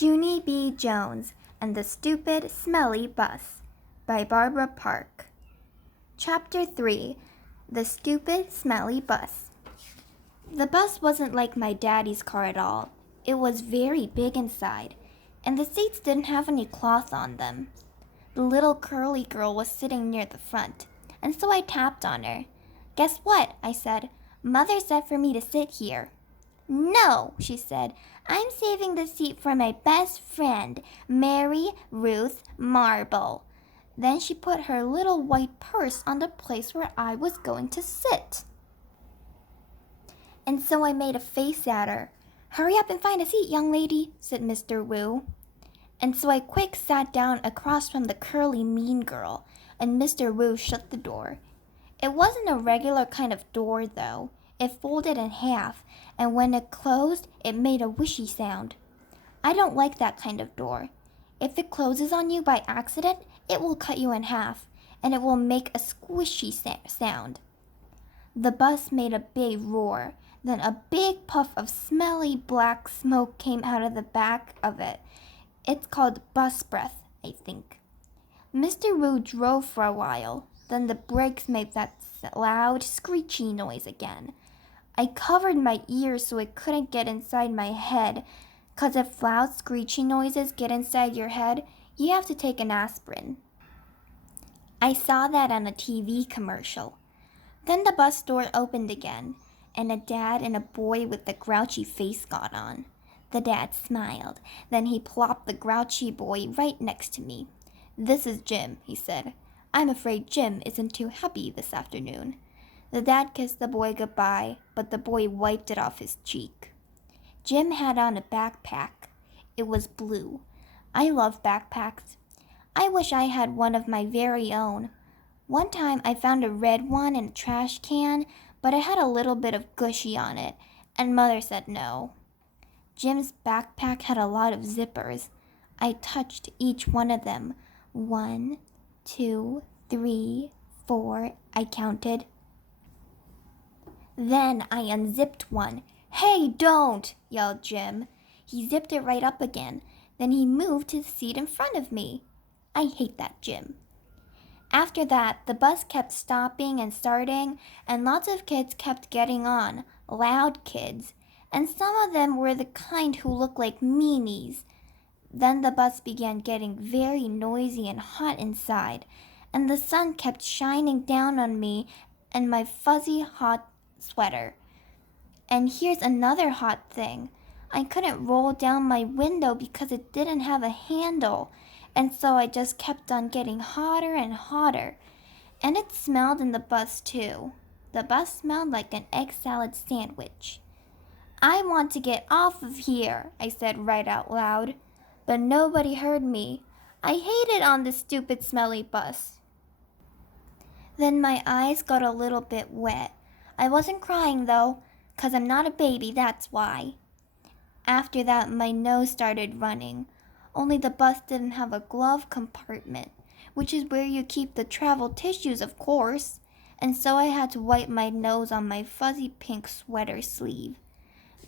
Junie B. Jones and the Stupid, Smelly Bus by Barbara Park. Chapter 3. The Stupid, Smelly Bus. The bus wasn't like my daddy's car at all. It was very big inside, and the seats didn't have any cloth on them. The little curly girl was sitting near the front, and so I tapped on her. "Guess what?" I said. "Mother said for me to sit here." "No," she said. "I'm saving the seat for my best friend, Mary Ruth Marble." Then she put her little white purse on the place where I was going to sit. And so I made a face at her. "Hurry up and find a seat, young lady," said Mr. Wu. And so I quick sat down across from the curly mean girl, and Mr. Wu shut the door. It wasn't a regular kind of door, though. It folded in half, and when it closed, it made a whishy sound. I don't like that kind of door. If it closes on you by accident, it will cut you in half, and it will make a squishy sound. The bus made a big roar. Then a big puff of smelly black smoke came out of the back of it. It's called bus breath, I think. Mr. Wu drove for a while. Then the brakes made that loud, screechy noise again. I covered my ears so it couldn't get inside my head, 'cause if loud, screechy noises get inside your head, you have to take an aspirin. I saw that on a TV commercial. Then the bus door opened again, and a dad and a boy with a grouchy face got on. The dad smiled. Then he plopped the grouchy boy right next to me. "This is Jim," he said. "I'm afraid Jim isn't too happy this afternoon." The dad kissed the boy goodbye, but the boy wiped it off his cheek. Jim had on a backpack. It was blue. I love backpacks. I wish I had one of my very own. One time I found a red one in a trash can, but it had a little bit of gushy on it, and Mother said no. Jim's backpack had a lot of zippers. I touched each one of them. 1, 2, 3, 4, I counted. Then I unzipped one. "Hey, don't!" yelled Jim. He zipped it right up again. Then he moved to the seat in front of me. I hate that Jim. After that, the bus kept stopping and starting, and lots of kids kept getting on, loud kids, and some of them were the kind who looked like meanies. Then the bus began getting very noisy and hot inside, and the sun kept shining down on me and my fuzzy hot sweater. And here's another hot thing. I couldn't roll down my window because it didn't have a handle, and so I just kept on getting hotter and hotter. And it smelled in the bus too. The bus smelled like an egg salad sandwich. "I want to get off of here," I said right out loud. But nobody heard me. I hate it on this stupid smelly bus. Then my eyes got a little bit wet. I wasn't crying though, 'cause I'm not a baby, that's why. After that, my nose started running. Only the bus didn't have a glove compartment, which is where you keep the travel tissues, of course. And so I had to wipe my nose on my fuzzy pink sweater sleeve.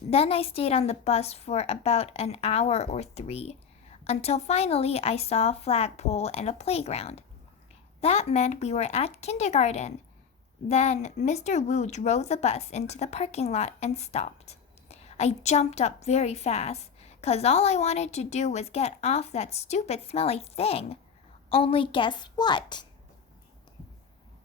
Then I stayed on the bus for about an hour or 3, until finally I saw a flagpole and a playground. That meant we were at kindergarten. Then Mr. Wu drove the bus into the parking lot and stopped. I jumped up very fast, 'cause all I wanted to do was get off that stupid smelly thing. Only guess what?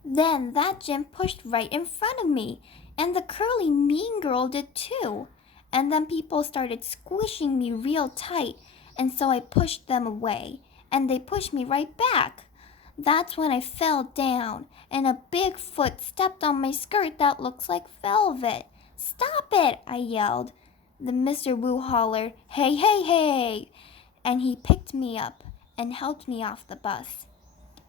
Then that Jim pushed right in front of me, and the curly mean girl did too. And then people started squishing me real tight, and so I pushed them away, and they pushed me right back. That's when I fell down, and a big foot stepped on my skirt that looks like velvet. "Stop it!" I yelled. Then Mr. Wu hollered, "Hey, hey, hey!" And he picked me up and helped me off the bus.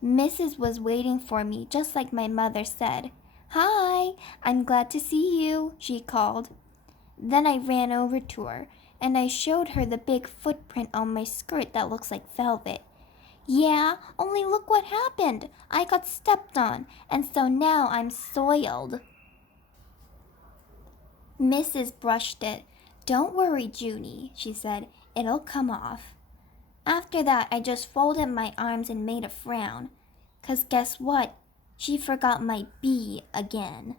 Mrs. was waiting for me, just like my mother said. "Hi, I'm glad to see you," she called. Then I ran over to her, and I showed her the big footprint on my skirt that looks like velvet. "Yeah, only look what happened. I got stepped on, and so now I'm soiled." Mrs. brushed it. "Don't worry, Junie," she said. it'll come off. After that, I just folded my arms and made a frown. 'Cause guess what? She forgot my B again.